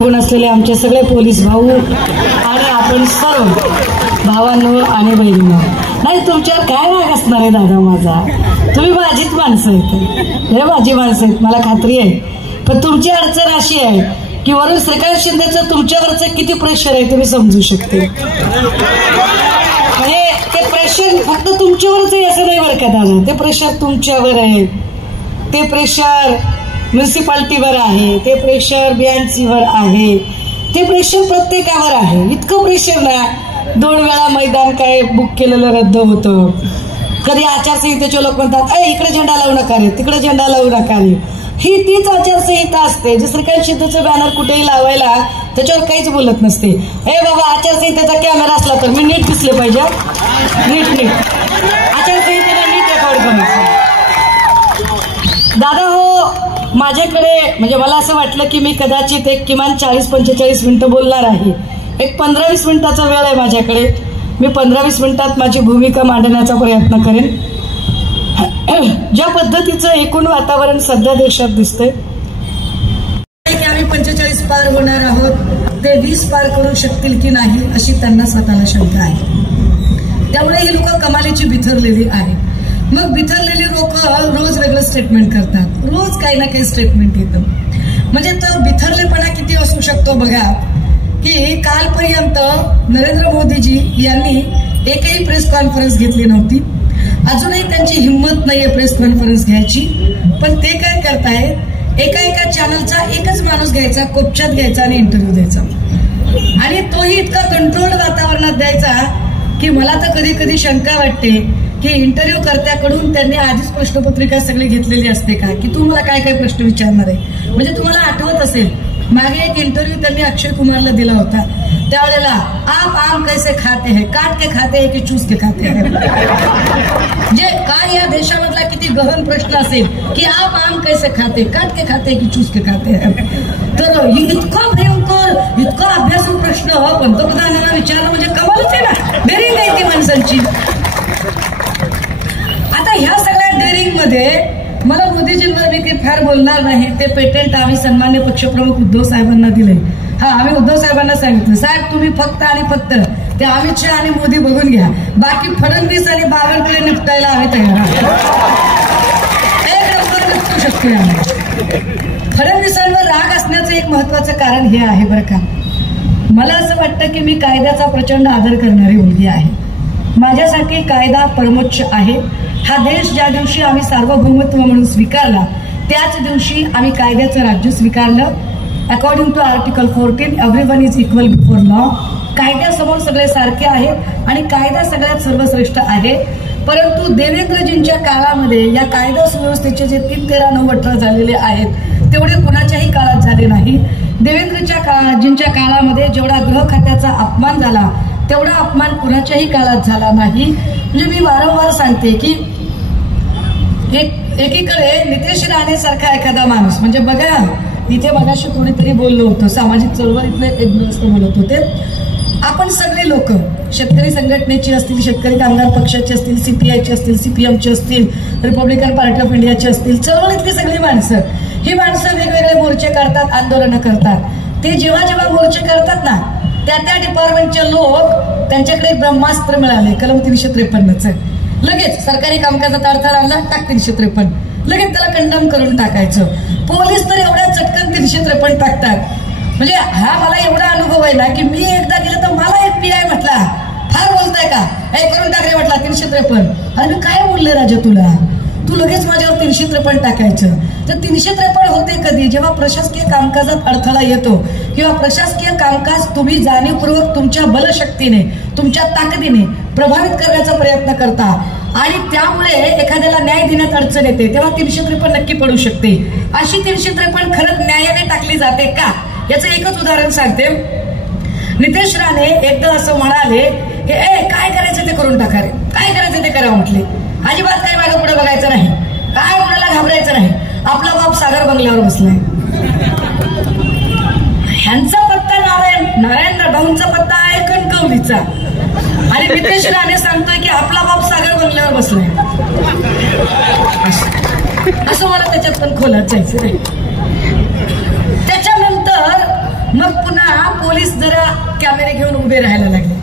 गुण असलेले आमचे सगळे पोलीस भाऊ आणि आपण सर्व भावांनो आणि बहिणींनो, नाही तुमच्यावर काय राग असणार आहे दादा माझा, तुम्ही माझीच माणसं आहेत, हे माझी माणसं आहेत, मला खात्री आहे. पण तुमची अडचण अशी आहे की वरून श्रीकांत शिंदेचं तुमच्यावरचं किती प्रेशर आहे तुम्ही समजू शकते. म्हणजे ते प्रेशर फक्त तुमच्यावरच आहे असं नाही बरं का दादा, ते प्रेशर तुमच्यावर आहे, ते प्रेशर म्युन्सिपाल्टीवर आहे, ते प्रेशर बीएमसीवर आहे, ते प्रेशर प्रत्येकावर आहे. इतकं प्रेशर ना, 2 वेळा मैदान काय बुक केलेलं रद्द होतं. कधी आचारसंहितेचे लोक म्हणतात इकडे झेंडा लावू नका रे, तिकडे झेंडा लावू नका रे. ही तीच आचारसंहिता असते जे श्रीकांत शिंदेचं बॅनर कुठेही लावायला त्याच्यावर काहीच बोलत नसते. हे बाबा आचारसंहितेचा कॅमेरा असला तर मी नीट दिसले पाहिजे, नीट आचारसंहितेला नीट रेकॉर्ड करायचं. दादा हो, माझ्याकडे म्हणजे मला असं वाटलं की मी कदाचित एक किमान 40-45 मिनिटं बोलणार आहे. एक 15-20 मिनिटाचा वेळ आहे माझ्याकडे. मी 15-20 मिनिटात माझी भूमिका मांडण्याचा प्रयत्न करेन. ज्या पद्धतीचं एकूण वातावरण सध्या देशात दिसतंय की आम्ही 45 पार होणार आहोत, ते 20 पार करू शकतील की नाही अशी त्यांना स्वतःला शंका आहे. त्यामुळे ही लोक कमालीची बिथरलेली आहे. मग बिथरलेली लोक रोज वेगळं स्टेटमेंट करतात, रोज काही ना काही स्टेटमेंट येतं. म्हणजे तो बिथरलेपणा किती असू शकतो बघा की कालपर्यंत नरेंद्र मोदीजी यांनी एकही प्रेस कॉन्फरन्स घेतली नव्हती. अजूनही त्यांची हिंमत नाहीये प्रेस कॉन्फरन्स घ्यायची. पण ते काय करतायत, एका चॅनलचा एकच माणूस घ्यायचा, कोपच्यात घ्यायचा आणि इंटरव्ह्यू द्यायचा. आणि तोही इतका कंट्रोल्ड वातावरणात द्यायचा की मला तर कधी कधी शंका वाटते की इंटरव्ह्यू कर्त्याकडून त्यांनी आधीच प्रश्नपत्रिका सगळी घेतलेली असते का, की तू मला काय काय प्रश्न विचारणार आहे. म्हणजे तुम्हाला आठवत असेल मागे एक इंटरव्ह्यू त्यांनी अक्षय कुमारला दिला होता. त्यावेळेला आप आम कैसे खाते हैं, काट के खाते हैं की चूस के खाते हैं. म्हणजे काय या देशामधला किती गहन प्रश्न असेल की आप आम कैसे खाते, काट के खाते की चूस के खाते हैं. तर इतका भयंकर, इतका अभ्यासू प्रश्न पंतप्रधानांना विचारणं म्हणजे कमालच आहे ना, डेअरिंग आहे ती माणसांची. आता ह्या सगळ्या डेअरिंग मध्ये मला मोदीजींवर मी काही फार बोलणार नाही. ते पेटेंट आम्ही सन्मान्य पक्षप्रमुख उद्धव साहेबांना दिले. आम्ही उद्धव साहेबांना सांगितलं, साहेब तुम्ही फक्त आणि फक्त ते अमित शहा आणि मोदी बघून घ्या, बाकी फडणवीस आणि बावनकुळे निपटायला आम्ही तयार आहोत. एक नंबर निपटू शकतो आम्ही. फडणवीसांवर राग असण्याचं एक महत्वाचं कारण हे आहे बरं का, मला असं वाटतं की मी कायद्याचा प्रचंड आदर करणारी मुलगी आहे. माझ्यासाठी कायदा परमोच्च आहे. हा देश ज्या दिवशी आम्ही सार्वभौमत्व म्हणून स्वीकारला त्याच दिवशी आम्ही कायद्याचं राज्य स्वीकारलं. According to article 14 everyone is equal before law. कायद्यासमोर सगळे सारखे आहेत आणि कायदा सगळ्यात सर्वश्रेष्ठ आहे. परंतु देवेंद्रजींच्या काळामध्ये या कायदा सुव्यवस्थेचे जे 3-13-9-18 झालेले आहेत तेवढे कुणाच्याही काळात झाले नाही. देवेंद्रजींच्या काळामध्ये जेवढा गृह खात्याचा अपमान झाला तेवढा अपमान कुणाच्याही काळात झाला नाही. म्हणजे मी वारंवार सांगते की एकीकडे नितेश राणे सारखा एखादा माणूस, म्हणजे बघा इथे मगाशी कोणीतरी बोललो होतं, सामाजिक चळवळीतले एक ग्रस्त बोलत होते. आपण सगळे लोक शेतकरी संघटनेची असतील, शेतकरी कामगार पक्षाचे असतील, सीपीआयचे असतील, सीपीएमचे असतील, रिपब्लिकन पार्टी ऑफ इंडियाचे असतील, चळवळीतली सगळी माणसं, ही माणसं वेगवेगळे मोर्चे करतात, आंदोलनं करतात. ते जेव्हा जेव्हा मोर्चे करतात ना त्या डिपार्टमेंटचे लोक त्यांच्याकडे ब्रह्मास्त्र मिळाले कलम 353चं. लगेच सरकारी कामकाजात अडथळा आणला, टाक 353, लगेच त्याला कंडम करून टाकायचं. पोलीस तर एवढ्या चटकन 353 टाकतात. म्हणजे हा मला एवढा अनुभव आहे ना की मी एकदा गेलं तर मला एक पीआय म्हटला, फार बोलताय का, हे करून टाकले म्हटला 353. आणि मी काय बोलले राजा तुला, तू लगेच माझ्यावर 353 टाकायचं. तर 353 होते कधी, जेव्हा प्रशासकीय कामकाजात अडथळा येतो किंवा प्रशासकीय कामकाज तुम्ही जाणीवपूर्वक तुमच्या बलशक्तीने, तुमच्या ताकदीने प्रभावित करण्याचा प्रयत्न करता आणि त्यामुळे एखाद्याला न्याय देण्यात अडचण येते, तेव्हा 353 नक्की पडू शकते. अशी 353 खरंच न्यायाने टाकली जाते का, याचं एकच उदाहरण सांगते. नितेश राणे एकदा असं म्हणाले की काय करायचं ते करून टाका रे, काय करायचं ते करा म्हटले. अजिबात काही मागे पुढे बघायचं नाही, काय कोणाला घाबरायचं नाही. आपला बाप सागर बंगल्यावर बसलाय. ह्यांचा पत्ता नारायण भाऊंचा पत्ता आहे कणकवलीचा आणि नितेश राणे सांगतोय की आपला बाप सागर बंगल्यावर बसलाय. असं मला त्याच्यात पण खोलात जायचं नाही. त्याच्यानंतर मग पोलीस जरा कॅमेरे घेऊन उभे राहायला लागले.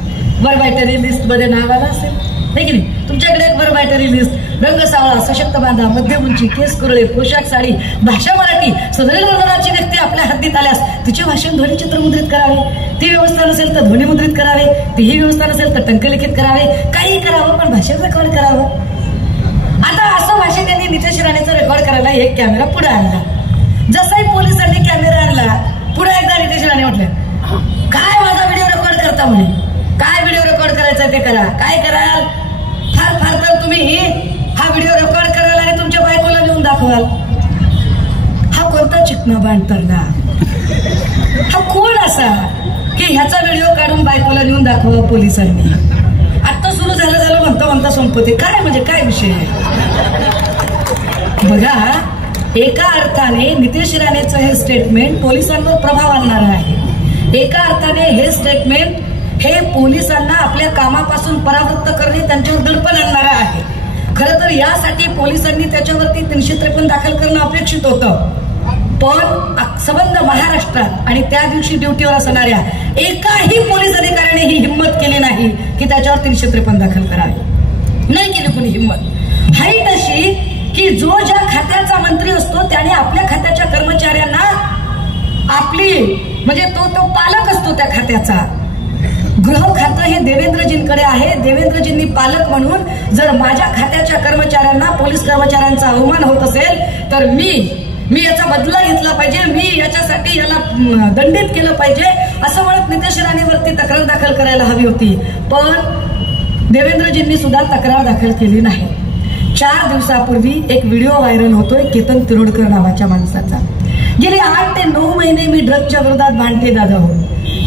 वरबायटरी लिस्ट मध्ये नाव आलं असेल हे की नाही? तुमच्याकडे एक वरबायटरी लिस्ट, रंग सावळा, सशक्त बांधा, मध्य उंची, केस कुरळे, पोशाख साडी, भाषा मराठी, सुदृढ वर्णनाची व्यक्ती आपल्या हद्दीत आल्यास तिचे भाषण ध्वनिचित्र मुद्रित करावे. ती व्यवस्था नसेल तर ध्वनी मुद्रित करावे. तीही व्यवस्था नसेल तर टंकलिखित करावे. काही करावं पण भाषेत रेकॉर्ड करावं. आता असं भाषण त्यांनी नितेश राणेचं रेकॉर्ड करायला एक कॅमेरा पुढे आणला. जसाही पोलिसांनी कॅमेरा आणला, पुढे एकदा नितेश राणे म्हटलं, काय माझा व्हिडिओ रेकॉर्ड करता म्हणे. काय व्हिडिओ रेकॉर्ड करायचा ते करा. काय कराल? फार फार तर तुम्ही हा व्हिडिओ रेकॉर्ड कराल आणि तुमच्या बायकोला नेऊन दाखवाल. हा कोणता चिकना बांधताना? हा कोण असा की ह्याचा व्हिडिओ काढून बायकोला नेऊन दाखवा पोलिसांनी? आता सुरू झालं म्हणता म्हणता संपते. काय म्हणजे काय विषय बघा. एका अर्थाने नितेश राणेचं हे स्टेटमेंट पोलिसांवर प्रभाव आणणार आहे. एका अर्थाने हे स्टेटमेंट हे पोलिसांना आपल्या कामापासून परावृत्त करणे, त्यांच्यावर दडपण आणणार आहे. खरं तर यासाठी पोलिसांनी त्याच्यावरती 353 दाखल करणं अपेक्षित होतं. पण संबंध महाराष्ट्रात आणि त्या दिवशी ड्युटीवर असणाऱ्या एकाही पोलीस अधिकाऱ्याने ही हिंमत केली नाही की त्याच्यावर 353 दाखल करावी. नाही केली कुणी हिंमत. हाईट अशी की जो ज्या खात्याचा मंत्री असतो त्याने आपल्या खात्याच्या कर्मचाऱ्यांना आपली म्हणजे तो पालक असतो त्या खात्याचा. गृह खातं हे देवेंद्रजींकडे आहे. देवेंद्रजींनी पालक म्हणून जर माझ्या खात्याच्या कर्मचाऱ्यांना, पोलीस कर्मचाऱ्यांचा अवमान होत असेल तर मी याचा बदला घेतला पाहिजे, मी याच्यासाठी याला दंडित केलं पाहिजे असं म्हणत नितेश राणेवरती तक्रार दाखल करायला हवी होती. पण देवेंद्रजींनी सुद्धा तक्रार दाखल केली नाही. 4 दिवसापूर्वी एक व्हिडिओ व्हायरल होतोय केतन तिरोडकर नावाच्या माणसाचा. गेले 8 ते 9 महिने मी ड्रग्सच्या विरोधात भांडते दादा हो.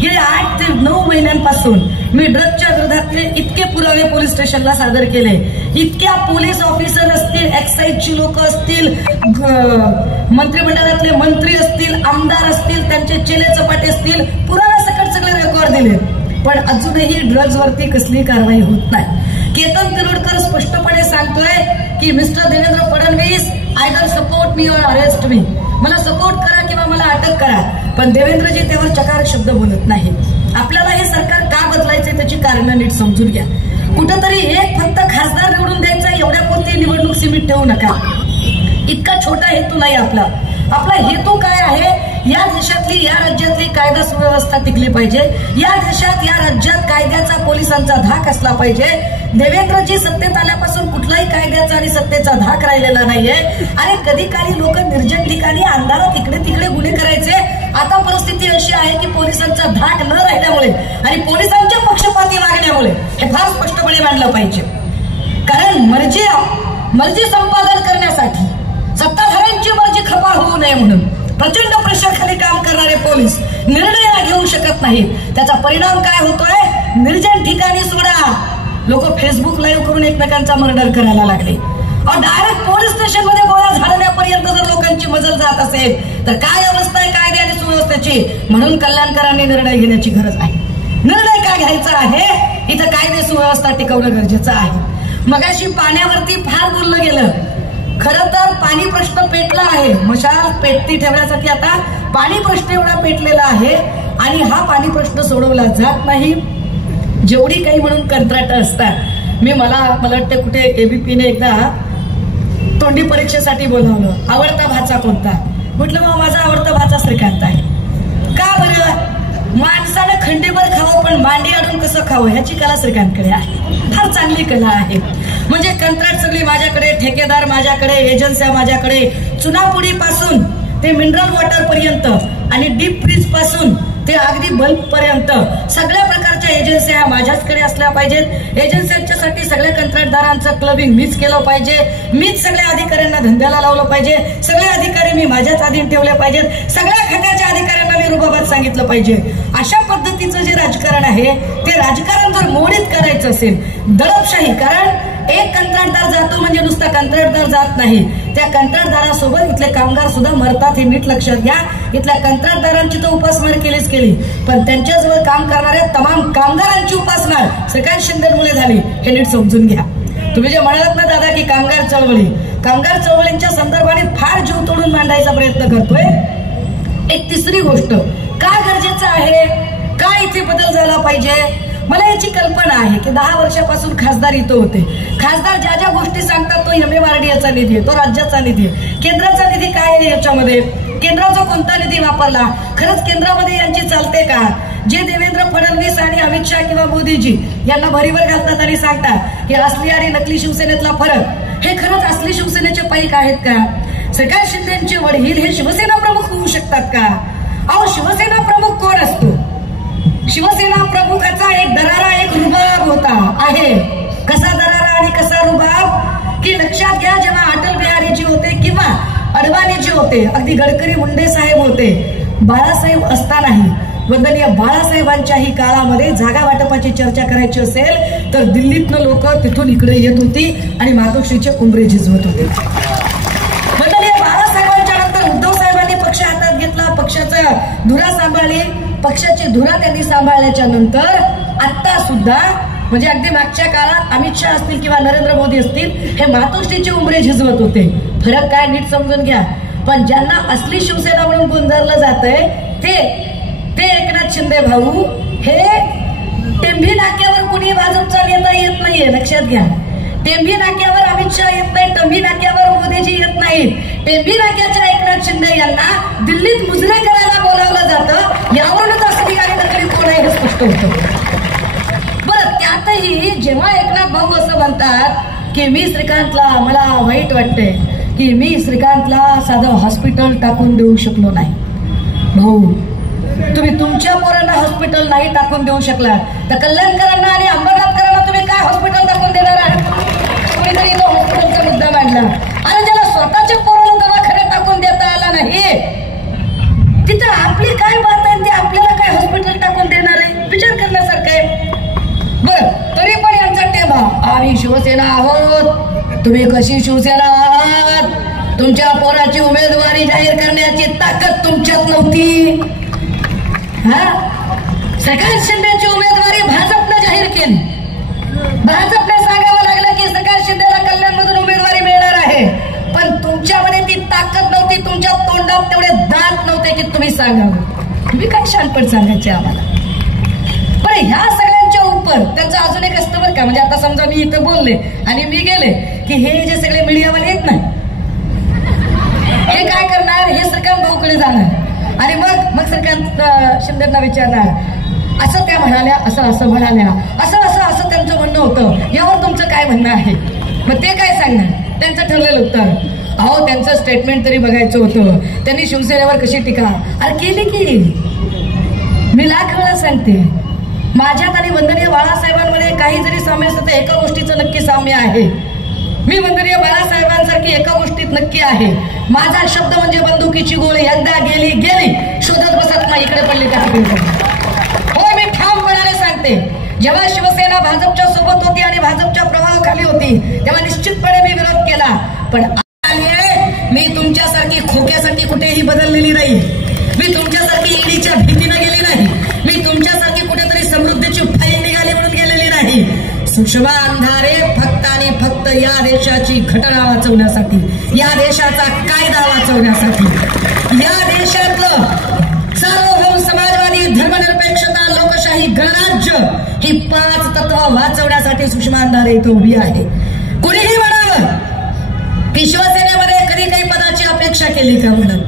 गेले 8 ते 9 महिन्यांपासून मी ड्रग्सच्या विरोधातले इतके पुरावे पोलीस स्टेशनला सादर केले. इतक्या पोलीस ऑफिसर असतील, एक्साईजची लोक असतील, मंत्रिमंडळातले मंत्री असतील, आमदार असतील, त्यांचे चेले चपाटे असतील, पुराव्यासकट सगळे रेकॉर्ड दिले. पण अजूनही ड्रग्ज वरती कसली कारवाई होत नाही. केतन तिरोडकर स्पष्टपणे सांगतोय की mister Devendra Fadnavis, either support me और अरेस्ट मी. मला सपोर्ट करा किंवा मला अटक करा. पण देवेंद्रजी त्यावर चकार शब्द बोलत नाही. आपल्याला हे सरकार का बदलायचे त्याची कारणं नीट समजून घ्या. कुठंतरी एक फक्त खासदार निवडून द्यायचा एवढ्यापुरती निवडणूक सीमित ठेवू नका. इतका छोटा हेतू नाही आपला. आपला हेतू काय आहे? या देशातली, या राज्यातली कायदा सुव्यवस्था टिकली पाहिजे. या देशात, या राज्यात कायद्याचा, पोलिसांचा धाक असला पाहिजे. देवेंद्रजी सत्तेत आल्यापासून कुठलाही कायद्याचा आणि सत्तेचा धाक राहिलेला नाहीये. आणि कधी काळी लोक निर्जन ठिकाणी अंधारात इकडे तिकडे गुन्हे करायचे. आता परिस्थिती अशी आहे की पोलिसांचा धाक न राहिल्यामुळे आणि पोलिसांच्या पक्षपाती वागण्यामुळे हे फार स्पष्टपणे मांडलं पाहिजे. कारण मर्जी संपादन करण्यासाठी सत्ताधाऱ्यांची मर्जी खपा होऊ नये म्हणून प्रचंड प्रेशरखाली काम करणारे पोलीस निर्णय घेऊ शकत नाहीत. त्याचा परिणाम काय होतोय? निर्जन ठिकाणी सोडा, लोक फेसबुक लाईव्ह करून एकमेकांचा मर्डर करायला लागले. डायरेक्ट पोलीस स्टेशन मध्ये गोळ्या झाडण्यापर्यंत जर लोकांची मजल जात असेल तर काय अवस्था आहे कायदे आणि सुव्यवस्थेची. म्हणून कल्याणकरांनी निर्णय घेण्याची गरज आहे. निर्णय काय घ्यायचा आहे? इथं कायदे सुव्यवस्था टिकवणं गरजेचं आहे. मगाशी पाण्यावरती फार बोललं गेलं. खरं तर पाणी प्रश्न पेटला आहे. मशाल पेटती ठेवण्यासाठी आता पाणी प्रश्न एवढा पेटलेला आहे आणि हा पाणी प्रश्न सोडवला जात नाही. जेवढी काही म्हणून कंत्राट असतात. मला वाटतं कुठे एबीपीने एकदा तोंडी परीक्षेसाठी बोलावलं. आवडता भाचा कोणता? म्हटलं मग माझा आवडता भाचा श्रीकांत आहे. का बरं? माणसानं खंडीभर खावं पण मांडी अडून कसं खावं ह्याची कला श्रीकांतकडे आहे. फार चांगली कला आहे. म्हणजे कंत्राट सगळी माझ्याकडे, ठेकेदार माझ्याकडे, एजन्स्या माझ्याकडे, चुनापुडी पासून ते मिनरल वॉटर पर्यंत आणि डीप फ्रीज पासून ते अगदी बल्ब पर्यंत सगळ्या प्रकारच्या एजन्स्या माझ्याचकडे असल्या पाहिजेत. एजन्स्यांच्यासाठी सगळ्या कंत्राटदारांचं क्लबिंग मीच केलं पाहिजे. मीच सगळ्या अधिकाऱ्यांना धंद्याला लावलं पाहिजे. सगळे अधिकारी मी माझ्याच अधीन ठेवले पाहिजेत. सगळ्या खात्याच्या अधिकाऱ्यांना मी रुबाबात सांगितलं पाहिजे. अशा पद्धतीचं जे राजकारण आहे ते राजकारण जर मोडीत करायचं असेल, दडपशाही, कारण एक कंत्राटदार जातो म्हणजे नुसता कंत्राटदार जात नाही. त्या कंत्राटदारासोबत इथले कामगार सुद्धा मरतात हे नीट लक्षात घ्या. इथल्या कंत्राटदारांची तर उपासमार केलीच केली, पण त्यांच्याजवळ काम करणाऱ्या तमाम कामगारांची उपासमार श्रीकांत शिंदेमुळे झाली हे नीट समजून घ्या. तुम्ही जे म्हणालात ना दादा की कामगार चळवळींच्या संदर्भाने फार जीव तोडून मांडायचा प्रयत्न करतोय. एक तिसरी गोष्ट काय गरजेचं आहे? इथे बदल झाला पाहिजे. मला याची कल्पना आहे की 10 वर्षापासून खासदार इथं होते. खासदार ज्या ज्या गोष्टी सांगतात तो MMRDAचा निधी आहे, तो राज्याचा निधी आहे. केंद्राचा निधी काय आहे याच्यामध्ये, केंद्राचा कोणता निधी वापरला, खरंच केंद्रामध्ये यांची चालते का. जे देवेंद्र फडणवीस आणि अमित शहा किंवा मोदीजी यांना भरीवर घालतात आणि सांगतात की असली आणि नकली शिवसेनेतला फरक, हे खरंच असली शिवसेनेचे पाईक आहेत का. श्रीकांत शिंदेचे वडील हे शिवसेना प्रमुख होऊ शकतात का. अहो शिवसेना प्रमुख कोण असतो. शिवसेना प्रमुखाचा एक दरारा, एक रुबाब होता आहे. कसा दरारा आणि कसा रुबाब की लक्षात घ्या, जेव्हा अटल बिहारीजी होते किंवा अडवाणीजी होते, अगदी गडकरी मुंडे साहेब होते, बाळासाहेब असतानाही वंदनीय बाळासाहेबांच्याही काळामध्ये जागा वाटपाची चर्चा करायची असेल तर दिल्लीतनं लोक तिथून इकडे येत होती आणि मातोश्रीचे उंबरे झिजवत होते. वंदनीय बाळासाहेबांच्या नंतर उद्धव साहेबांनी पक्ष हातात घेतला, पक्षाचा धुरा सांभाळली. पक्षाची धुरा त्यांनी सांभाळल्याच्या नंतर आता सुद्धा म्हणजे अगदी मागच्या काळात अमित शहा असतील किंवा नरेंद्र मोदी असतील, हे मातोश्रीचे उंबरे झिजवत होते. फरक काय नीट समजून घ्या. पण ज्यांना असली शिवसेना म्हणून गुंजारलं जातंय ते एकनाथ शिंदे भाऊ, हे टेंभी नाक्यावर कुणी भाजपचा नेता येत नाहीये. लक्षात घ्या, टेंभी नाक्यावर अमित शहा येत नाही, टेंभी नाक्यावर मोदीजी येत नाहीत. टेंभी नाक्याच्या एकनाथ शिंदे यांना दिल्लीत मुजरे करायला बोलावलं जातं. यावरूनच असली आणि नकली कोण आहे हे स्पष्ट होतं. बरं, त्यातही जेव्हा एकनाथ भाऊ असं म्हणतात की मी श्रीकांतला, मला वाईट वाटतंय की मी श्रीकांतला साधं हॉस्पिटल टाकून देऊ शकलो नाही. भाऊ, तुम्ही तुमच्या पोरांना हॉस्पिटल नाही टाकून देऊ शकला तर कल्याणकरांना आणि अंबरनाथकरांना तुम्ही काय हॉस्पिटल टाकून देणार आहात. तुम्ही तरी तो हॉस्पिटलचा मुद्दा मांडला. आणि ज्याला स्वतःच्या पोरांना दवाखान्यात टाकून देता आला नाही, तिथं आपली काय बात आहे, ते आपल्याला काय हॉस्पिटल टाकून देणार आहे, विचार करण्यासारखं आहे. बरं, तरी पण यांचा टेबा, आम्ही शिवसेना आहोत. तुम्ही कशी शिवसेना आहात. तुमच्या पोराची उमेदवारी जाहीर करण्याची ताकद तुमच्यात नव्हती. श्रीकांत शिंदेची उमेदवारी भाजपने जाहीर केली. भाजपने सांगावं लागलं की श्रीकांत शिंदेला कल्याणमधून उमेदवारी मिळणार आहे, पण तुमच्यामध्ये ती ताकद नव्हती, तुमच्या तोंडात तेवढे दात नव्हते की तुम्ही सांगावं. तुम्ही काय शानपण सांगायचे आम्हाला. पण ह्या सगळ्यांच्या उपर त्यांचं अजून एक असतं बरं का. म्हणजे आता समजा मी इथं बोलले आणि मी गेले की हे जे सगळे मीडियावाले येत नाही, हे काय करणार, हे श्रीकांत भाऊकडे जाणार आणि मग श्रीकांत शिंदेना विचारणार, असं त्या म्हणाल्या, असं म्हणाल्या, असं त्यांचं म्हणणं होतं, यावर तुमचं काय म्हणणं आहे. मग ते काय सांगणार, त्यांचं ठरलेलं उत्तर, अहो त्यांचं स्टेटमेंट तरी बघायचं होतं, त्यांनी शिवसेनेवर कशी टीका अरे केली की. मी लाख वेळा सांगते, माझ्यात आणि वंदनीय बाळासाहेबांमध्ये काही जरी साम्य असतं तर एका गोष्टीचं नक्की साम्य आहे. मी वंदनीय बाळासाहेबांसारखी एका गोष्टीत नक्की आहे, माझा शब्द म्हणजे बंदुकीची गोळी, एकदा गेली शोधत बसत नाही, इकडे पडली त्या तिकडे. हो, मी ठामपणाने सांगते, जेव्हा शिवसेना भाजपच्या सोबत होती आणि भाजपच्या प्रभावाखाली होती तेव्हा निश्चितपणे मी विरोध केला. पण मी तुमच्यासारखी खोक्यासाठी कुठेही बदललेली नाही. मी तुमच्यासारखी ईडीच्या भीतीने गेली नाही. मी तुमच्यासारखी कुठेतरी समृद्धीची फाईल निघाली म्हणून गेलेली नाही. सुषमा अंधारे फक्त आणि फक्त या देशाची घटना वाचवण्यासाठी, या देशाचा कायदा वाचवण्यासाठी, या देशातलं सार्वभौम समाजवादी, धर्मनिरपेक्षता, लोकशाही, गणराज्य ही 5 तत्व वाचवण्यासाठी सुषमा अंधारे इथं उभी आहे. कुणीही म्हणावं की शिवसेनेमध्ये कधी काही पदाची अपेक्षा केली का म्हणून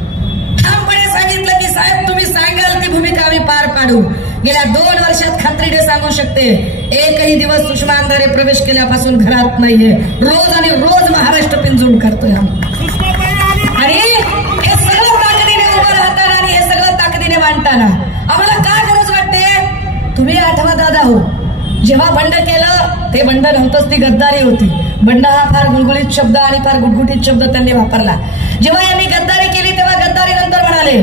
ठामपणे सांगितलं की साहेब तुम्ही सांगाल ती भूमिका आम्ही पार पाडू. गेल्या 2 वर्षात खात्रीने सांगू शकते, एकही दिवस सुषमा अंधारे प्रवेश केल्यापासून घरात नाहीये. रोज आणि रोज महाराष्ट्र पिंजून करतोय आणि हे सगळं ताकदीने उभं राहताना आणि हे सगळं ताकदीने मांडताना आम्हाला काय गरज वाटते. तुम्ही आठवा दादा हो, जेव्हा बंड केलं ते बंड नव्हतंच, ती गद्दारी होती. बंड हा फार गुळगुळीत शब्द आणि फार गुटगुटीत शब्द त्यांनी वापरला. जेव्हा यांनी गद्दारी केली तेव्हा गद्दारी नंतर म्हणाले,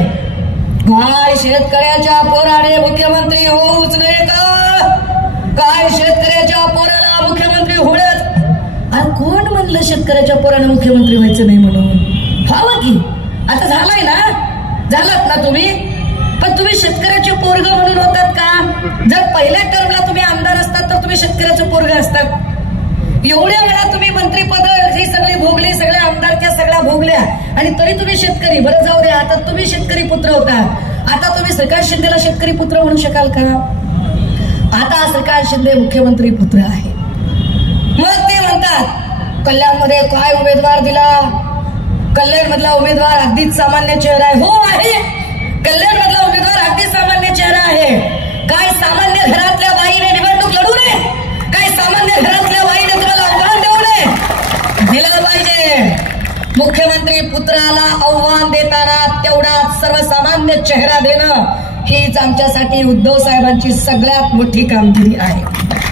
काय शेतकऱ्याच्या पोराने मुख्यमंत्री होऊच नये का, काय शेतकऱ्याच्या पोराला मुख्यमंत्री होण्यात. अरे कोण म्हणलं शेतकऱ्याच्या पोराने मुख्यमंत्री व्हायचं नाही म्हणून. व्हावं की, आता झालाय ना, झालात ना तुम्ही. पण तुम्ही शेतकऱ्याचे पोरग म्हणून होतात का. जर पहिल्या टर्मला तुम्ही आमदार असतात तर तुम्ही शेतकऱ्याचे पोरग असतात. एवढ्या वेळा तुम्ही मंत्रीपद ही सगळी भोगली, सगळ्या आमदारच्या सगळ्या भोगल्या आणि तरी तुम्ही शेतकरी. बरं जाऊ द्या, आता तुम्ही शेतकरी पुत्र होता, आता तुम्ही श्रीकांत शिंदेला शेतकरी पुत्र म्हणू शकाल का. आता श्रीकांत शिंदे मुख्यमंत्री पुत्र आहे. मग ते म्हणतात कल्याणमध्ये काय उमेदवार दिला, कल्याण मधला उमेदवार अगदीच सामान्य चेहरा आहे. हो आहे, कल्याण मधला उमेदवार अगदी सामान्य चेहरा आहे. काय सामान्य घरातल्या बाईने निवडणूक लढू नये, काय सामान्य घरातल्या बाईने तुम्हाला आव्हान देऊ नये, दिलं पाहिजे. मुख्यमंत्री पुत्राला आव्हान देताना तेवढा सर्वसामान्य चेहरा देणं हीच आमच्यासाठी उद्धव साहेबांची सगळ्यात मोठी कामगिरी आहे.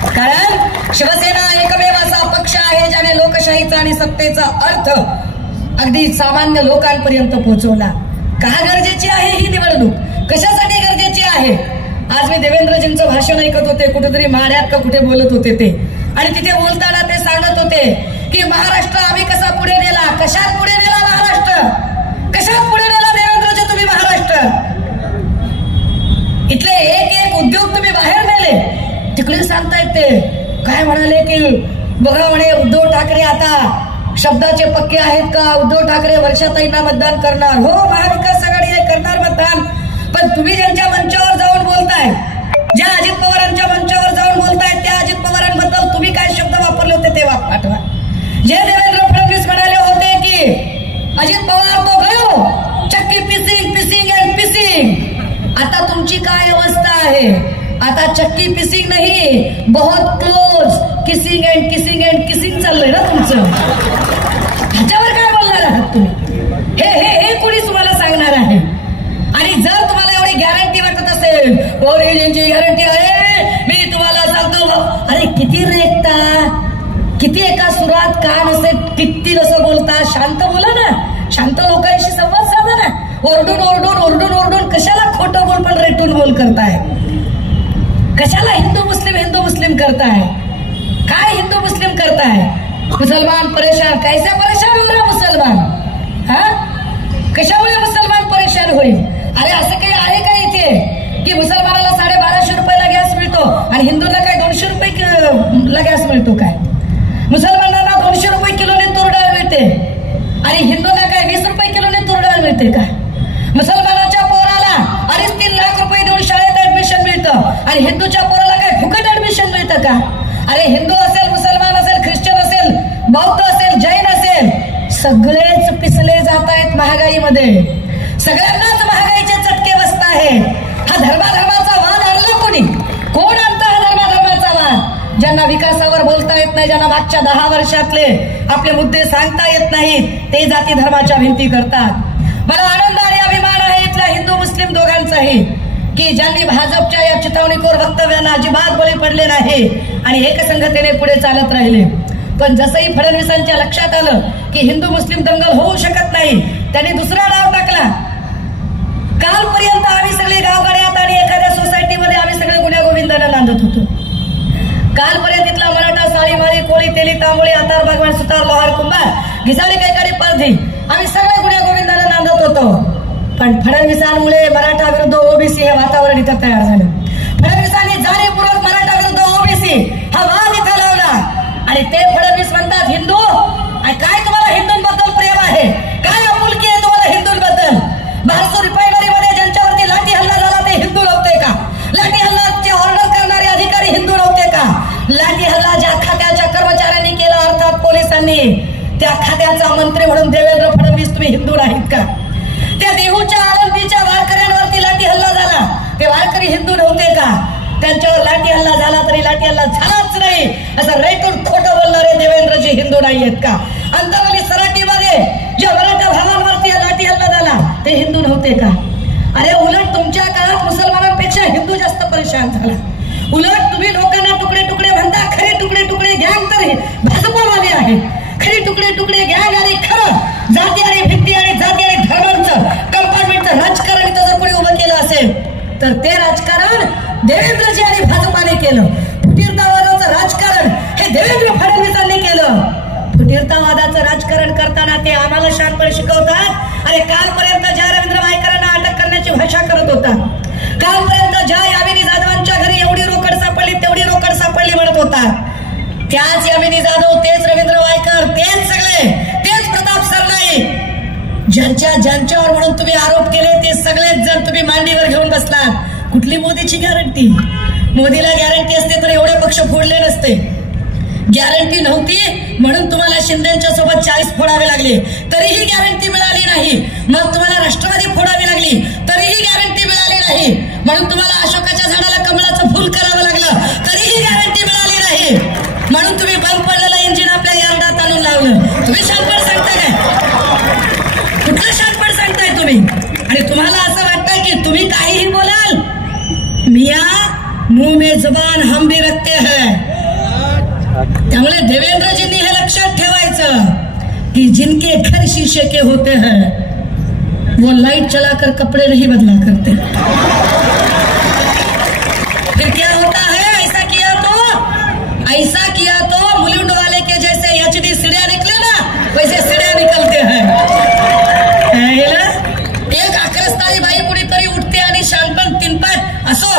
कारण शिवसेना एकमेव असा पक्ष आहे ज्याने लोकशाहीचा आणि सत्तेचा अर्थ अगदी सामान्य लोकांपर्यंत पोहोचवला. का गरजेची आहे ही निवडणूक, कशासाठी गरजेची आहे? आज मी देवेंद्रजींचं भाषण ऐकत होते, कुठेतरी माड्यात का कुठे बोलत होते ते, आणि तिथे बोलताना ते सांगत होते की महाराष्ट्र आम्ही कसा पुढे नेला. कशात पुढे नेला महाराष्ट्र? कशात पुढे नेला देवेंद्रजी तुम्ही महाराष्ट्र? इथले एक एक उद्योग तुम्ही बाहेर नेले. तिकडे सांगतायत ते काय म्हणाले की बघा म्हणे उद्धव ठाकरे आता शब्दाचे पक्के आहेत का, उद्धव ठाकरे वर्षाताईंना मतदान करणार. हो, महाविकास आघाडी करणार मतदान, पण तुम्ही ज्यांच्या मंचावर जाऊन बोलताय, ज्या अजित पवारांच्या मंचावर जाऊन बोलताय, त्या अजित पवारांबद्दल तुम्ही काय शब्द वापरले होते ते पाठवा. जे देवेंद्र फडणवीस म्हणाले होते की अजित पवार तो गयो चक्की पिसिंग पिसिंग अँड पिसिंग, आता तुमची काय अवस्था आहे? आता चक्की पिसिंग नाही, बहुत क्लोज किसिंग अँड किसिंग चाललंय ना तुमचं. ह्याच्यावर काय बोलणार आहात तुम्ही? हे कोणी तुम्हाला सांगणार आहे? आणि जर तुम्हाला एवढी गॅरंटी वाटत असेल, ओरिजिनची गॅरंटी आहे, मी तुम्हाला सांगतो, अरे किती रेखता, किती एका सुरात कान असे टिकतील असं बोलता. शांत बोला ना, शांत लोकांशी संवाद साधा ना. ओरडून ओरडून ओरडून ओरडून कशाला खोटं बोल पण रेटून बोल करताय? कशाला हिंदू मुस्लिम करताय? काय हिंदू मुस्लिम करताय? मुसलमान परेशान, कैसे परेशान हो रहा मुसलमान? हा, कशामुळे मुसलमान परेशान होईल? अरे असं काही आहे का इथे की मुसलमानाला 1250 रुपयाला गॅस मिळतो आणि हिंदूला काय 200 रुपये गॅस मिळतो? काय मुसलमानांना 200 रुपये किलोने तूर डाळ मिळते आणि हिंदूंना काय 20 रुपये किलोने तूर डाळ मिळते का? मुसलमानाच्या पोराला 2.5-3 लाख रुपये देऊन शाळेत ऍडमिशन मिळतं आणि हिंदूच्या पोराला काय फुकट ऍडमिशन मिळतं का? अरे हिंदू असेल, मुसलमान असेल, ख्रिश्चन असेल, बौद्ध असेल, जैन असेल, सगळेच पिसले जात आहेत महागाईमध्ये. सगळ्यांनाच महागाईचे चटके बसत आहेत. हा धर्माधर्माचा वाद आणला कोणी? कोण आणतं हा धर्माधर्माचा वाद? ज्यांना विकासावर बोलता येत नाही, ज्यांना मागच्या 10 वर्षातले आपले मुद्दे सांगता येत नाहीत, ते जाती धर्माच्या भिंती करतात. मला आनंद आणि अभिमान आहे इथल्या हिंदू मुस्लिम दोघांचाही की ज्यांनी भाजपच्या या चिथावणीखोर वक्तव्यांना अजिबात बळी पडले नाही आणि एकसंघतेने पुढे चालत राहिले. पण जसंही फडणवीसांच्या लक्षात आलं की हिंदू मुस्लिम दंगल होऊ शकत नाही, त्यांनी दुसरा डाव टाकला. कालपर्यंत आम्ही सगळे गावगाड्यात आणि एखाद्या सोसायटीमध्ये आम्ही सगळे गुण्यागोविंदाने नांदत होतो. कालपर्यंत इथला मराठा, साळी, माळी, कोळी, तेली, तांबोळी, आतार, भगवान, सुतार, लोहार, कुंभार, घिसाडी, कैकाडी, पारधी, आम्ही सगळे गुण्यागोविंदाने नांदत होतो. पण फडणवीसांमुळे मराठा विरुद्ध ओबीसी हे वातावरण इथं तयार झालं. फडणवीसांनी जाणीवपूर्वक मराठा विरुद्ध ओबीसी हा वाद इथं लावला आणि ते फडणवीस म्हणतात हिंदू, काय तुम्हाला हिंदूंबद्दल प्रेम आहे? काय आपुलकी आहे तुम्हाला हिंदूंबद्दल? बारसूर रिफायनरीमध्ये ज्यांच्यावरती लाठी हल्ला झाला ते हिंदू नव्हते का? लाठी हल्लाचे ऑर्डर करणारे अधिकारी हिंदू नव्हते का? लाठी हल्ला ज्या खात्याच्या कर्मचाऱ्यांनी केला, अर्थात पोलिसांनी, त्या खात्याचा मंत्री म्हणून देवेंद्र फडणवीस तुम्ही हिंदू नाहीत का? त्या देहूच्या आळंदीच्या वारकऱ्यांवरती लाठी हल्ला झाला, ते वारकरी हिंदू नव्हते का? त्यांच्यावर लाठी हल्ला झाला तरी लाठी हल्ला झालाच नाही असं रेटून खोटं बोलणारे देवेंद्रजी हिंदू नाहीयेत का? अंतरवली सराटीमध्ये ज्या मराठा भावांवरती लाठी हल्ला झाला ते हिंदू नव्हते का? अरे उलट तुमच्या काळात मुसलमानांपेक्षा हिंदू जास्त परेशान झाला. उलट तुम्ही लोकांना तुकडे तुकडे म्हणता, खरे तुकडे तुकडे गँग तर भाजपवाले आहे. खरी तुकडे तुकडे गँग आणि खरं जाती आणि भित्ती आणि जाती आणि धर्मांचं कंपार्टमेंटचं राजकारण इथं जर कोणी उभं केलं असेल तर ते राजकारण देवेंद्रजी आणि भाजपाने केलं. फुटीरतावादाचं राजकारण हे देवेंद्र फडणवीसांनी केलं. फुटीरतावादाचं राजकारण करताना ते आम्हाला शांतपणे शिकवतात. अरे कालपर्यंत ज्या रवींद्र वायकरांना अटक करण्याची भाषा करत होता, कालपर्यंत ज्या यामिनी जाधवांच्या घरी एवढी रोकड सापडली तेवढी रोकड सापडली म्हणत होता, त्याच यामिनी जाधव, तेच रवींद्र वायकर, तेच सगळे, तेच प्रताप सरनाईक, ज्यांच्यावर म्हणून तुम्ही आरोप केले ते सगळेच जण तुम्ही मांडीवर घेऊन बसलात. कुठली मोदीची गॅरंटी? मोदीला गॅरंटी असते तर एवढे पक्ष फोडले नसते. गॅरंटी नव्हती म्हणून तुम्हाला शिंदेच्या सोबत 40 फोडावे लागले, तरीही गॅरंटी मिळाली नाही. मग तुम्हाला राष्ट्रवादी फोडावी लागली, तरीही गॅरंटी मिळाली नाही. म्हणून तुम्हाला अशोकाच्या झाडाला कमळाचं फुल करावं लागलं, तरीही गॅरंटी मिळाली नाही. म्हणून तुम्ही बंद पडलेलं इंजिन आपल्या यार्डात आणून लावलं. तुम्ही शानपण सांगताय काय? कुठलं शानपण सांगताय तुम्ही? आणि तुम्हाला असं वाटतं की तुम्ही काहीही बोलाल, मियां मुंह में जुबान हम भी रखते हैं. त्यामुळे देवेंद्रजींनी हे लक्षात ठेवायचं कि जिनके घर शीशे के होते हैं वो लाइट चलाकर कपड़े नहीं बदला करते. फिर क्या होता है? ऐसा किया तो मुलुंड वाले के जैसे HD सीढ़ियां निकले ना, वैसे सीढ़ियां निकलते हैं. एक आक्रस्ताळी बाई कुणीतरी उठते आणि शानपण तीनपाट असो.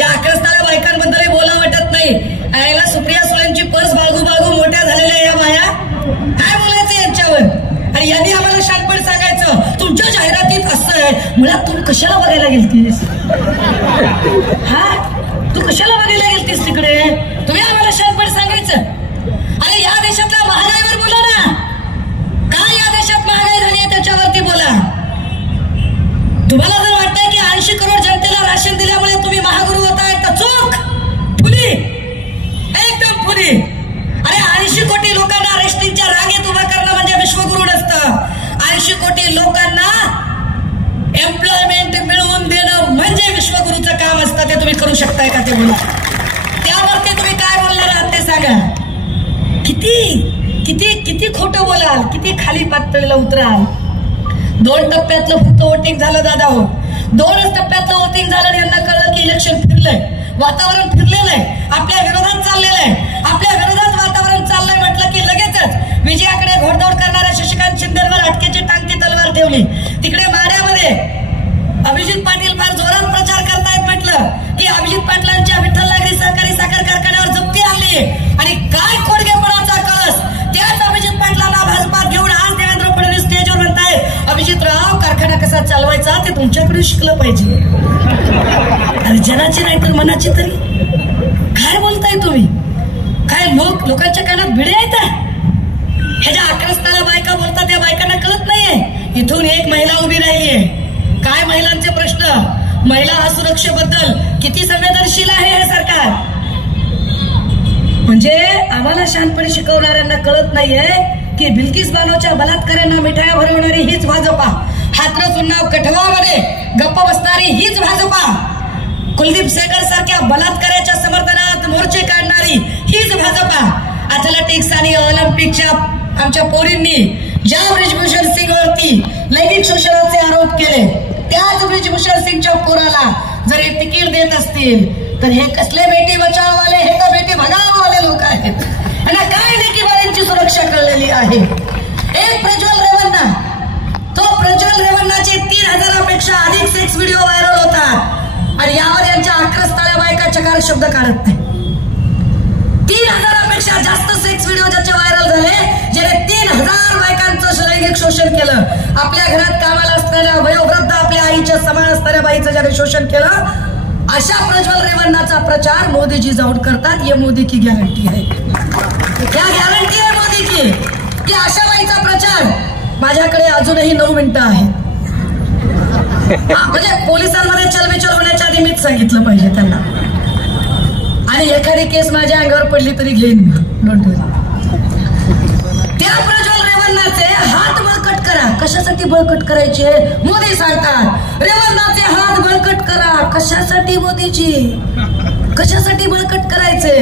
या आक्रस्ताळ्या बायकांबद्दलही बोला वाटत नाही. यायला सुप्रिया सुळेंची पर्स बाळगू बाळगू मोठ्या झालेल्या या बाया, काय बोलायचं यांच्यावर? आणि यांनी आम्हाला शानपण सांगायचं तुमच्या जाहिरातीत असं आहे. मुळात तुम्ही कशाला बघायला गेलतीस? हा, तू कशाला बघायला गेलतीस तिकडे? तुम्ही आम्हाला शानपण सांगायचं? अरे या देशातल्या महागाईवर बोला ना. काय या देशात महागाई झाली आहे त्याच्यावरती बोला. तुम्हाला जर वाटतंय की 80 करोड जनतेला राशन दिल्यामुळे तुम्ही महागुरू होताय तर चूक. फुली, एकदम फुली. अरे 80 कोटी लोकांना रेस्टिंगच्या रांगेत उभा करणं म्हणजे विश्वगुरू नसतं. 80 कोटी लोकांना एम्प्लॉयमेंट मिळवून देणं म्हणजे विश्वगुरूचं काम असतं. ते तुम्ही करू शकताय का ते बोला. त्यावरती तुम्ही काय बोलणार आहात ते सांगा. किती किती किती खोटं बोलाल, किती खाली पातळीला उतराल. 2 टप्प्यातलं फक्त वोटिंग झालं दादा हो. 2च टप्प्यातलं वोटिंग झालं आणि यांना कळलं की इलेक्शन फिरलंय, वातावरण फिरलेलं आहे, आपल्या विरोधात चाललेलं आहे. आपल्या विरोधात वातावरण चाललंय म्हटलं की लगेचच विजयाकडे घोडदौड करणाऱ्या शशिकांत शिंदेवर अटकेची टांगती तलवार ठेवली. तिकडे माड्यामध्ये अभिजित पाटील फार जोरात प्रचार करतायत. म्हटलं की अभिजित पाटलांच्या विठ्ठल नागरी सहकारी साखर कारखान्यावर जप्ती आणली आणि काय खोडगेपणाचा कळस. त्याच अभिजित पाटलांना भाजपात घेऊन आज देवेंद्र फडणवीस स्टेजवर म्हणताय अभिजितराव कारखाना कसा चालवायचा ते तुमच्याकडे शिकलं पाहिजे. अरे जनाची नाही तर मनाची तरी काय बोलताय तुम्ही? काय लोकांच्या कानात भिडे आहेत? ह्याच्या आक्रस्ताला बायका बोलतात, त्या बायकांना कळत नाहीये. इथून एक महिला उभी राहिलीये. काय महिलांचे प्रश्न, महिला असुरक्षेबद्दल किती संवेदनशील आहे हे सरकार. म्हणजे आम्हाला शानपणे शिकवणाऱ्यांना कळत नाहीये की बिल्किस बानोच्या बलात्काऱ्यांना मिठाया भरवणारी हीच भाजपा, हाथरस उन्नाव कठवामध्ये गप्प बसणारी हीच भाजपा, कुलदीप सेगर सारख्या बलात्काराच्या समर्थनात मोर्चे काढणारी हीच भाजपा. अथलेटिक्स आणि ऑलिम्पिकच्या आमच्या पोरींनी ज्या ब्रिजभूषण सिंग वरती लैंगिक शोषणाचे आरोप केले, त्याच ब्रिजभूषण सिंगच्या पोराला जर तिकीट देत असतील तर हे कसले बेटी बचाव वाले, हे तर बेटी भगाव वाले लोक आहेत. आणि काय लेकीबाळांची सुरक्षा कळलेली आहे. एक प्रज्वल रेवन्ना, तो प्रज्वल रेवन्नाचे 3000पेक्षा अधिक सेक्स व्हिडिओ व्हायरल होतात आणि यावर यांच्या आक्रस्ताळ्या बायका चकार शब्द काढत नाही. 3000पेक्षा जास्त सेक्स व्हिडिओ ज्याचे व्हायरल झाले, ज्याने 3000 बायकांचं लैंगिक शोषण केलं. आपल्या घरात कामाला असणाऱ्या वयोवृद्ध आपल्या आईच्या समान असणाऱ्या बाईचं ज्याने शोषण केलं, अशा प्रज्वल रेवन्नाचा प्रचार मोदीजी जाऊन करतात. ये मोदी की गॅरंटी आहे, क्या गॅरंटी आहे मोदी की की अशा बाईचा प्रचार. माझ्याकडे अजूनही 9 मिनिटं आहेत. म्हणजे पोलिसांमध्ये चलबिचल होण्याच्या आधी मीच सांगितलं पाहिजे त्यांना. आणि एखादी केस माझ्या अंगावर पडली तरी घेईन मी, डोंट वरी. त्या प्रज्वल रेवन्नाचे हात बळकट करा. कशासाठी बळकट करायचे मोदी सांगतात. रेवन्नाचे हात बळकट करा. कशासाठी मोदीजी, कशासाठी बळकट करायचे?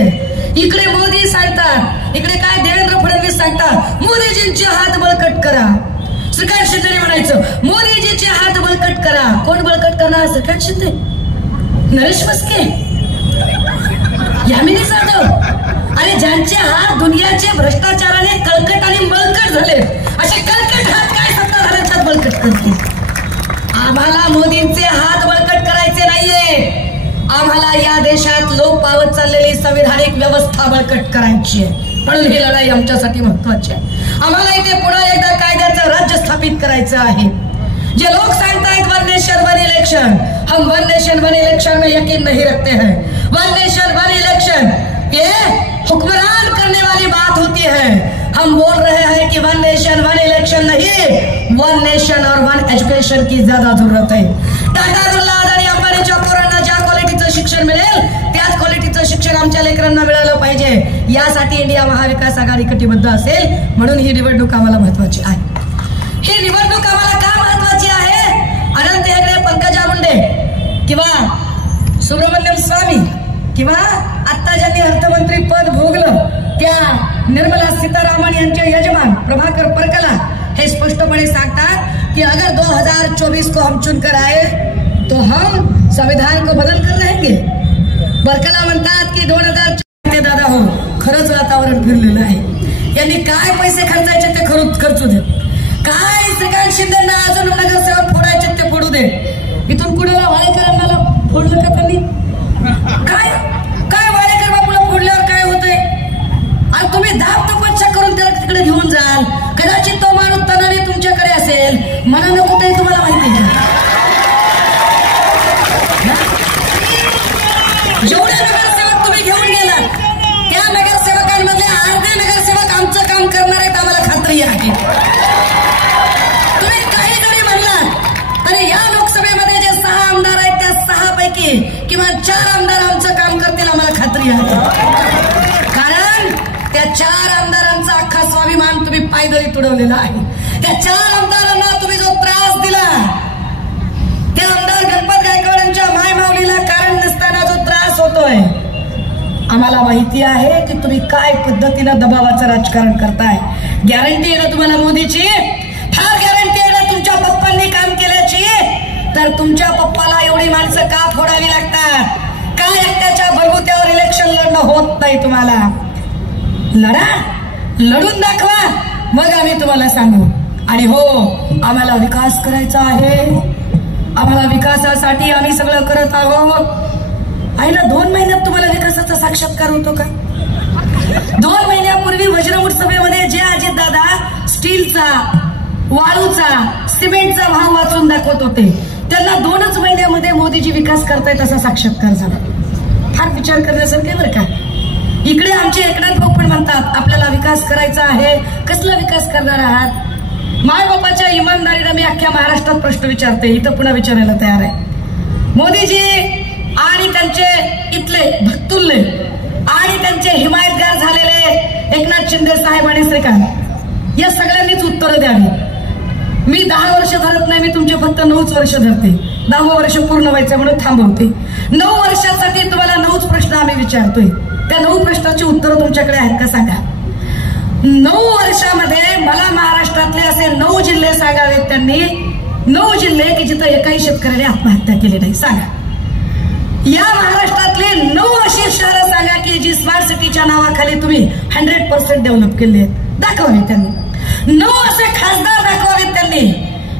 इकडे मोदी सांगतात, इकडे काय देवेंद्र फडणवीस सांगतात मोदीजींचे हात बळकट करा. श्रीकांत शिंदे म्हणायचं मोदीजीचे हात बळकट करा. कोण बळकट करणार? श्रीकांत शिंदे, नरेश मस्के, यामिनी जाधव. अरे ज्यांचे हात दुनियाचे भ्रष्टाचाराने कळकट आणि बळकट झाले, असे कळकट हात काय सत्ताधाऱ्यांच्यात बळकट करतील? आम्हाला मोदींचे हात बळकट करायचे नाहीये. आम्हाला या देशात लोक पावत चाललेली संविधानिक व्यवस्था बळकट करायची आहे. म्हणून ही लढाई आमच्यासाठी महत्वाची आहे. आम्हाला इथे पुन्हा एकदा कायद्याचं राज्य स्थापित करायचं आहे. जे लोक सांगतायत वन नेशन वन इलेक्शन, हम वन नेशन वन इलेक्शन में यकीन नहीं रखते हैं. वन नेशन वन इलेक्शन ये हुक्मरान करने वाली बात होती है। हम बोल रहे हैं कि वन नेशन वन इलेक्शन नहीं, वन नेशन और वन एज्युकेशन की ज्यादा जरूरत आहे। टाटा बिर्ला आणि अंबानीच्या पोरांना ज्या क्वालिटीचं शिक्षण मिळेल त्याच क्वालिटीचं शिक्षण आमच्या लेकरांना मिळालं पाहिजे, यासाठी इंडिया महाविकास आघाडी कटिबद्ध असेल। म्हणून ही निवडणूक आम्हाला महत्वाची आहे। ही निवडणूक आम्हाला का महत्वाची आहे? अनंत हेगडे, पंकजा मुंडे किंवा सुब्रमण्यम स्वामी किंवा आता ज्यांनी अर्थमंत्री पद भोगलं त्या निर्मला सीतारामन यांचे यजमान प्रभाकर परकला हे स्पष्टपणे सांगतात कि अगर 2024 को हम चुनकर आए तो हम संविधान को बदल कर रहेंगे। परकला म्हणतात की 2024 दादा हो, खरंच वातावरण फिरलेलं आहे। यांनी काय पैसे खर्चायचे ते खर्चू दे, काय श्रीकांत शिंदेंना अजून नगरसेवक फोडायचे ते फोडू दे। इथून कुणाला वाळेकरांना फोडलं का त्यांनी? काय काय वाळेकर बापूला फोडल्यावर काय होतंय? आणि तुम्ही धाप तपस्या करून त्याला तिकडे घेऊन जाल, कदाचित तो माणूस तणाने तुमच्याकडे असेल, मनानं कुठेही तुम्हाला माहिती आहे। जेवढे नगरसेवक तुम्ही घेऊन गेलात त्या नगरसेवकांमधले अर्धे नगरसेवक आमचं काम करणार आहेत, आम्हाला खात्री आहे। तुम्ही काही जरी म्हणलात तरी या लोकसभेमध्ये जे 6 आमदार आहेत त्या 6 पैकी किमान 4 आमदार आमचं काम करतील, आम्हाला खात्री आहे। कारण त्या 4 आमदारांचा अख्खा स्वाभिमान तुम्ही पायदळी तुडवलेला आहे। त्या 4 आमदारांना तुम्ही जो त्रास दिला, त्या आमदार गणपत गायकवाडांच्या माय माऊलीला कारण नसताना जो त्रास होतोय, आम्हाला माहिती आहे की तुम्ही काय पद्धतीनं दबावाचं राजकारण करताय। गॅरंटी आहे ना तुम्हाला मोदीची? फार गॅरंटी आहे ना तुमच्या पप्पांनी काम केल्याची? तर तुमच्या पप्पाला एवढी माणसं का फोडावी लागतात? काय एकट्याच्या बलबुत्यावर इलेक्शन लढणं होत नाही तुम्हाला? लढा, लढून दाखवा, मग आम्ही तुम्हाला सांगू। आणि हो, आम्हाला विकास करायचा आहे, आम्हाला विकासासाठी आम्ही सगळं करत आहोत। आहे ना, 2 महिन्यात तुम्हाला विकासाचा साक्षात्कार होतो का? 2 महिन्यापूर्वी वज्रमुठ सभेमध्ये जे अजितदादा स्टीलचा, वाळूचा, सिमेंटचा भाव वाचून दाखवत होते, त्यांना 2च महिन्यामध्ये मोदीजी विकास करतायत असा साक्षात्कार झाला। फार विचार करण्यासारखे बरं का। इकडे आमचे एकनाथ भाऊ पण म्हणतात आपल्याला विकास करायचा आहे। कसला विकास करणार आहात? माय बापाच्या इमानदारीने मी अख्ख्या महाराष्ट्रात प्रश्न विचारते, इथं पुन्हा विचारायला तयार आहे। मोदीजी आणि त्यांचे इथले भक्तुल्ले आणि त्यांचे हिमायतगार झालेले एकनाथ शिंदे साहेब आणि श्रीकांत या सगळ्यांनीच उत्तरं द्यावी। मी 10 वर्ष धरत नाही, मी तुमचे फक्त 9च वर्ष धरते। 10वं वर्ष पूर्ण व्हायचं म्हणून थांबवते। 9 वर्षासाठी तुम्हाला 9च प्रश्न आम्ही विचारतोय, त्या 9 प्रश्नाची उत्तरं तुमच्याकडे आहेत का सांगा। 9 वर्षामध्ये मला महाराष्ट्रातले असे 9 जिल्हे सांगावेत त्यांनी, 9 जिल्हे की जिथं एकाही शेतकऱ्याने आत्महत्या केली नाही, सांगा। या महाराष्ट्रातले 9 अशी शहरं सांगा की जी स्मार्ट सिटीच्या नावाखाली तुम्ही 100% डेव्हलप केले आहेत, दाखवावे त्यांनी। 9 असे खासदार दाखवावेत त्यांनी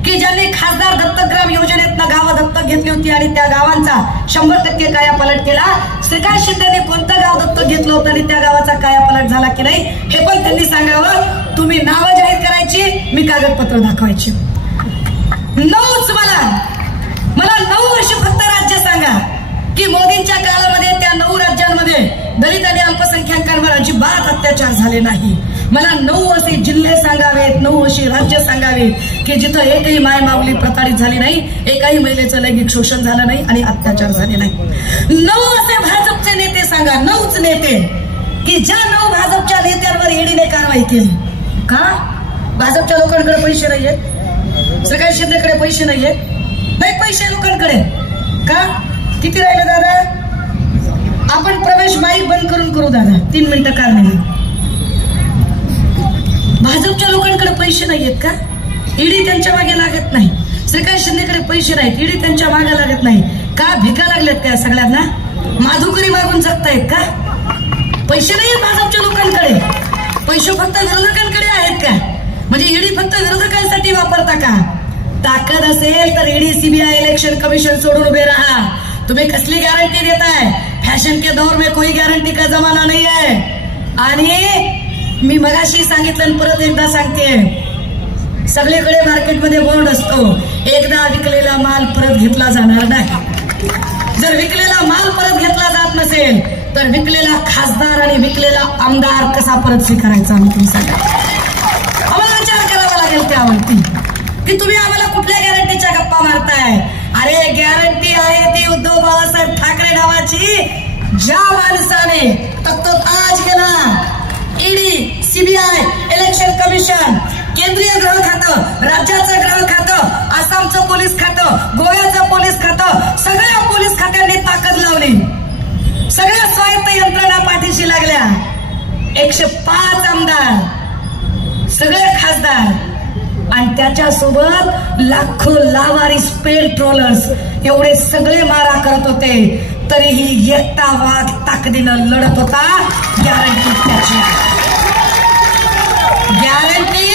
की ज्यांनी खासदार दत्तग्राम योजनेतनं गावं दत्तक घेतली होती आणि त्या गावांचा 100% कायापालट केला। श्रीकांत शिंदेने कोणतं गाव दत्तक घेतलं होतं आणि त्या गावाचा कायापालट झाला की नाही हे पण त्यांनी सांगावं। तुम्ही नावं जाहीर करायची, मी कागदपत्र दाखवायची। 9च मला 9 वर्ष फक्त राज्य सांगा की मोदींच्या काळामध्ये त्या 9 राज्यांमध्ये दलित आणि अल्पसंख्याकांवर अजिबात अत्याचार झाले नाही। मला 9 असे जिल्हे सांगावेत, 9 अशी राज्य सांगावेत की जिथं एकही माय माऊली प्रताडित झाली नाही, एकाही महिलेचं लैंगिक शोषण झालं नाही आणि अत्याचार झाले नाही। 9 असे भाजपचे नेते सांगा, 9च नेते की ज्या 9 भाजपच्या नेत्यांवर ईडीने कारवाई केली। का? भाजपच्या लोकांकडे पैसे नाहीयेत, श्रीकांत शिंदेकडे पैसे नाहीयेत, नाही पैसे लोकांकडे का? किती राहिले दादा? आपण प्रवेश माईक बंद करू दादा, 3 मिनिटं कार नाही। भाजपच्या लोकांकडे पैसे नाहीयेत का? ईडी त्यांच्या मागे लागत नाही। श्रीकांत शिंदेकडे पैसे नाहीत, ईडी त्यांच्या मागे लागत नाही का? भिका लागल्यात का सगळ्यांना? माधुकरी मागून जगतायत का? पैसे नाहीयेत भाजपच्या लोकांकडे, पैसे फक्त विरोधकांकडे आहेत का? म्हणजे ईडी फक्त विरोधकांसाठी वापरता का? ताकद असेल तर ईडी, सीबीआई, इलेक्शन कमिशन सोडून उभे राहा। तुम्ही कसली गॅरंटी देताय? फॅशन के दौर में कोई गॅरंटी का जमाना नाही आहे। आणि मी मगाशी सांगितलं परत एकदा सांगते, सगळीकडे मार्केटमध्ये बोर्ड असतो, एकदा विकलेला माल परत घेतला जाणार नाही। जर विकलेला माल परत घेतला जात नसेल असेल तर विकलेला खासदार आणि विकलेला आमदार कसा परत स्वीकारायचा आम्ही तुम्ही सांगा. आम्हाला विचार करावा लागेल त्यावरती की तुम्ही आम्हाला कुठल्या गॅरंटीच्या गप्पा मारताय. अरे गॅरंटी आहे ती उद्धव बाळासाहेब ठाकरे नावाची, ज्या माणसाने तो आज गेला ईडी, सीबीआय, इलेक्शन कमिशन, केंद्रीय गृह खातं, राज्याचं गृह खातं, आसामचं पोलीस खातं, गोव्याचं पोलीस खातं, सगळ्या पोलीस खात्यांनी ताकद लावली, सगळ्या स्वायत्त यंत्रणा पाठीशी लागल्या, 105 आमदार, सगळे खासदार आणि त्याच्यासोबत लाखो लावारिस पेट्रोलर्स एवढे सगळे मारा करत होते. तरीही एकटा वाघ ताकदीनं लढत होता. गॅरंटी त्याची, गॅरंटी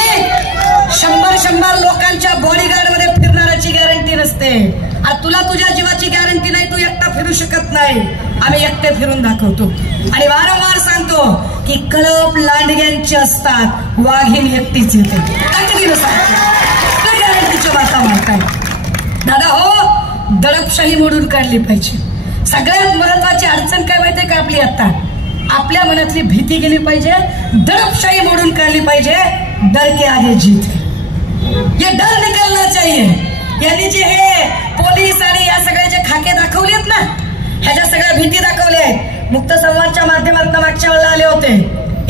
100 लोकांच्या बॉडीगार्ड मध्ये फिरणाऱ्याची गॅरंटी नसते. आज तुला तुझ्या जीवाची गॅरंटी नाही, तू एकटा फिरू शकत नाही. आम्ही एकटे फिरून दाखवतो आणि वारंवार सांगतो की कळप लांडग्यांची असतात, वाघीण एकटीच येते. ताकदीनं सांगतो, गॅरंटीच्या बाता मारताय. दादा हो, दडपशाही मोडून काढली पाहिजे. सगळ्यात महत्वाची अडचण काय माहितीये का आपली? आता आपल्या मनातली भीती गेली पाहिजे, दडपशाही मोडून काढली पाहिजे. डर के आगे जीत, ये डर निकलना चाहिए. यांनी जे हे पोलीस आणि या सगळ्याचे खाके दाखवलेत ना, ह्याच्या सगळ्या भीती दाखवल्या आहेत. मुक्त संवादच्या माध्यमातून मागच्या वेळेला आले होते.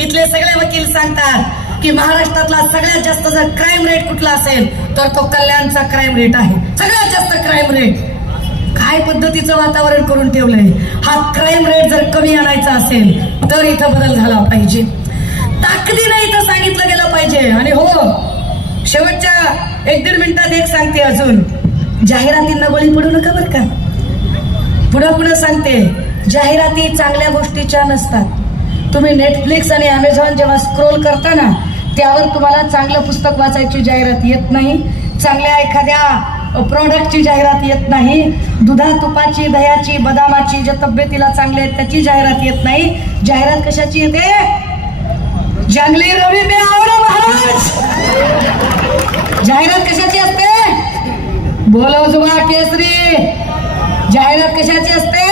इथले सगळे वकील सांगतात की महाराष्ट्रातला सगळ्यात जास्त जर क्राईम रेट कुठला असेल तर तो कल्याणचा क्राईम रेट आहे. सगळ्यात जास्त क्राईम रेट. काय पद्धतीचं वातावरण करून ठेवलंय. हा क्राईम रेट जर कमी आणायचा असेल तर इथं बदल झाला पाहिजे. ताकदीने इथं सांगितलं गेलं पाहिजे. आणि हो, शेवटच्या 1-1.5 मिनिटात एक सांगते अजून, जाहिरातींना बळी पडू नका बरं का. पुढं सांगते, जाहिराती चांगल्या गोष्टीच्या नसतात. तुम्ही नेटफ्लिक्स आणि अमेझॉन जेव्हा स्क्रोल करता ना, त्यावर तुम्हाला चांगलं पुस्तक वाचायची जाहिरात येत नाही, चांगल्या एखाद्या प्रोडक्टची जाहिरात येत नाही, दुधा तुपाची, दह्याची, बदामाची, ज्या तब्येतीला चांगले आहेत त्याची जाहिरात येत नाही. जाहिरात कशाची येते? जंगली रवी में आओ ना महाराज. जाहिरात कशाची असते? बोलो जुबा केसरी. जाहिरात कशाची असते?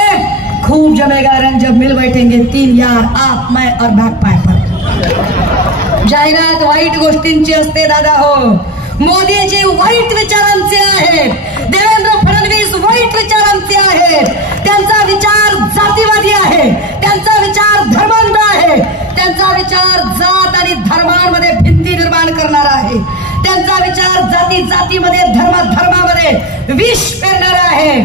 खूब जमेगा रंग जब मिल बैठेंगे 3 यार, आप, मैं और भाग पाय पर. जाहिरात वाईट गोष्टींची असते दादा हो. मोदीजी वाईट विचारांचे आहेत, देवेंद्र फडणवीस वाईट विचारांचे आहेत. त्यांचा विचार जातीवादी आहे, त्यांचा विचार धर्मांध आहे, त्यांचा विचार जात आणि धर्मांमध्ये भिंती निर्माण करणारा आहे, त्यांचा विचार जातीमध्ये धर्मामध्ये विष पेरणारा आहे.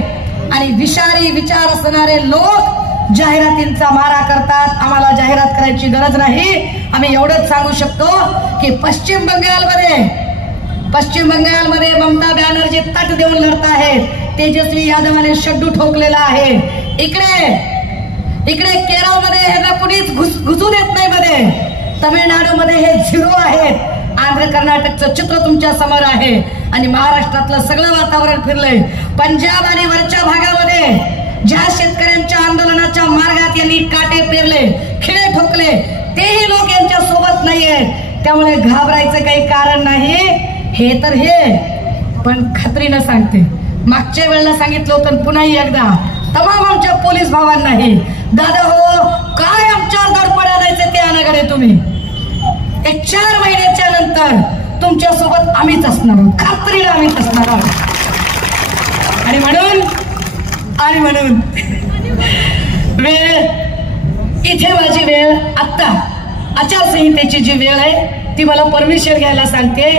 आणि विषारी विचार असणारे लोक जाहिरातींचा मारा करतात. आम्हाला जाहिरात करायची गरज नाही. आम्ही एवढंच सांगू शकतो की पश्चिम बंगालमध्ये ममता बॅनर्जी तट देऊन लढत आहेत. तेजस्वी यादवाने शड्डू ठोकलेला आहे. इकडे केरळमध्ये ह्यांना कुणीच घुसू देत नाही मध्ये. तमिळनाडूमध्ये हे 0 आहेत. आंध्र कर्नाटकचं चित्र तुमच्या समोर आहे. आणि महाराष्ट्रातलं सगळं वातावरण फिरलंय. पंजाब आणि वरच्या भागामध्ये ज्या शेतकऱ्यांच्या आंदोलनाच्या मार्गात यांनी काटे पेरले, खिळे ठोकले, तेही लोक यांच्या सोबत नाहीयेत. त्यामुळे घाबरायचं काही कारण नाही. हे तर हे, पण खात्रीनं सांगते, मागच्या वेळेला सांगितलं होतं, पुन्हाही एकदा तमाम आमच्या पोलीस भावांनाही, दादा हो, काय आमच्यावर दडपण आणायचं ते आणाकडे तुम्ही. 4 महिन्याच्या नंतर तुमच्या सोबत आम्हीच असणार आहोत, खात्रीनं आम्हीच असणार आहोत. आणि म्हणून वेळ, इथे माझी वेळ, आता आचारसंहितेची जी वेळ आहे ती मला परमिशन घ्यायला सांगते.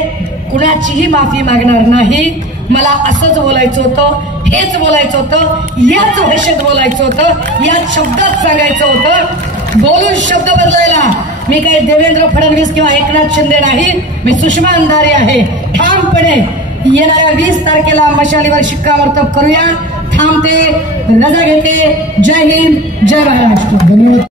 कुणाचीही माफी मागणार नाही. मला असंच बोलायचं होतं, हेच बोलायचं होतं, याच भाषेत बोलायचं होतं, याच शब्दात सांगायचं होतं. बोलून शब्द बदलायला मी काही देवेंद्र फडणवीस किंवा एकनाथ शिंदे नाही. मी सुषमा अंधारे आहे. ठामपणे येणाऱ्या 20 तारखेला मशालीवर शिक्कामोर्तब करूया. थांबते, रजा घेते. जय हिंद, जय महाराष्ट्र. धन्यवाद.